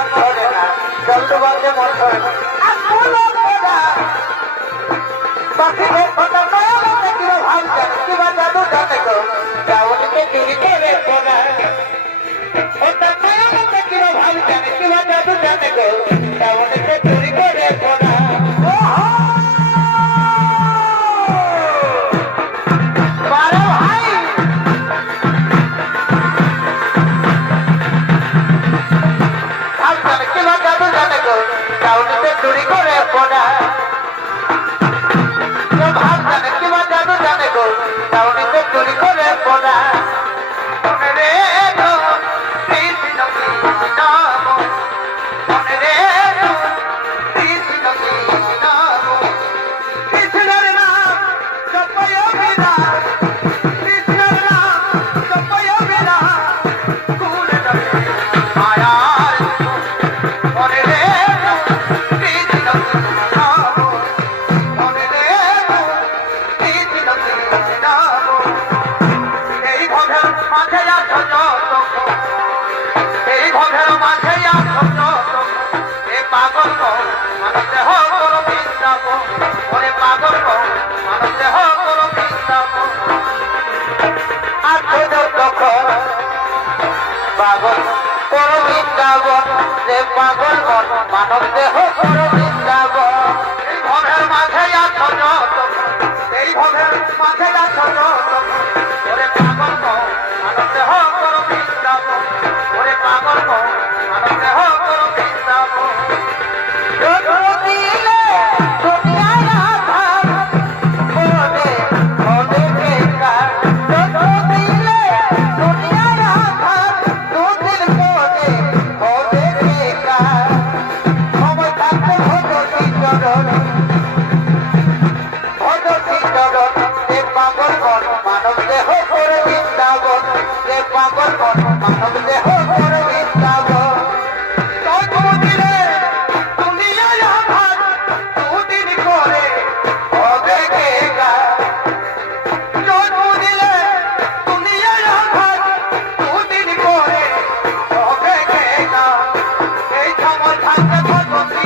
মন ধরে না জল ডুবাতে মন ধরে না পাখিদের কথা নয়া মনে কিবা ভাব জানে কিবা জাদু জানে গো যাওয়াকে চুরি করে কোনা ওটা নয়া মনে কিবা ভাব জানে কিবা জাদু জানে গো যাওয়াকে চুরি করে কোনা চুরি করে কোনা ভাব জানে কিবা জাদু জানে গো যাওয়াকে চুরি করে কোনা রে কৃষ্ণ কৃষ্ণ মনে রে কৃষ্ণ কৃষ্ণ কৃষ্ণের নাম জপয় বিনা কৃষ্ণের নাম জপয় বিনা কুল মায়ার মনে রে কৃষ্ণ কৃষ্ণ মনে রে কৃষ্ণ কৃষ্ণ এই ভবের মাঝে আছো যত এই ভবের মাঝে আছো যত এ পাগল মানব দেহ করো বিন্দাব ওরে পাগল মানব দেহ করো বিন্দাব আছো যত পাগল করো বিন্দাব রে পাগল মানব দেহ করো বিন্দাব এই ভবের মাঝে আছো যত এই ভবের মাঝে আছো যত ওরে পাগল মানব দেহ করো বিন্দাব ওরে পাগল মানব দেহ করো বিন্দাব দিলে দুনিয়ার আধার ওরে ওরে বেকার দিলে দুনিয়ার আধার দুদিন পরে ওরে বেকার সময় থাকতে ভগবতী চরণ রে পাগল মানব দেহ করে বৃন্দাবন রে পাগল মানব দেহ করে বৃন্দাবন দিলে দুনিয়ায় আধার দুদিন করে হবে বেকার জন্ম দিলে দুনিয়ায় আধার দুদিন করে হবে বেকার এই সময় থাকতে ভগবতী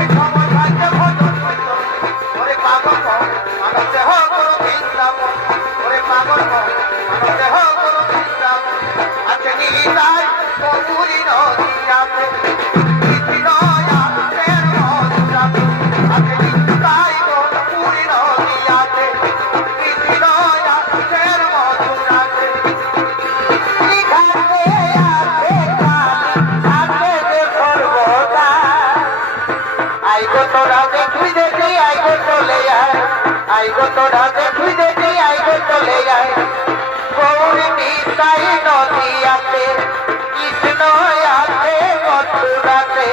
এই সময় থাকতে ভগবতী ওরে পাগল মানব দেহ করো বৃন্দাবন ওরে পাগল মানব দেহ করো বৃন্দাবন আছে নিতাই কপুরী নদী আছে কৃষ্ণয়া প্রেম মধুরাতে আছে নিতাই কপুরী নদী আছে কৃষ্ণয়া প্রেম মধুরাতে লিখাতে আছে কালে যে সর্বদা আইগো তোরা দেখবি দেখি আইগো চলে যায় আইগো তোরা দেখবি দেখি আইগো চলে যায় গৌরী নিতাই নদী আছে কৃষ্ণ আছে মথুরাতে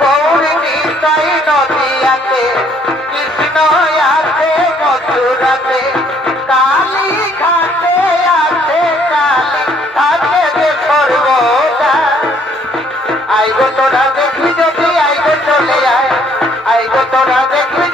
গৌরী নিতাই নদী আছে কৃষ্ণ আছে মথুরাতে কালী ঘাটে আছে কালী ঘাটে যে সর্বদা আইগো তোরা দেখবি দেখি আইগো চলে যায় আইগো তোরা দেখবি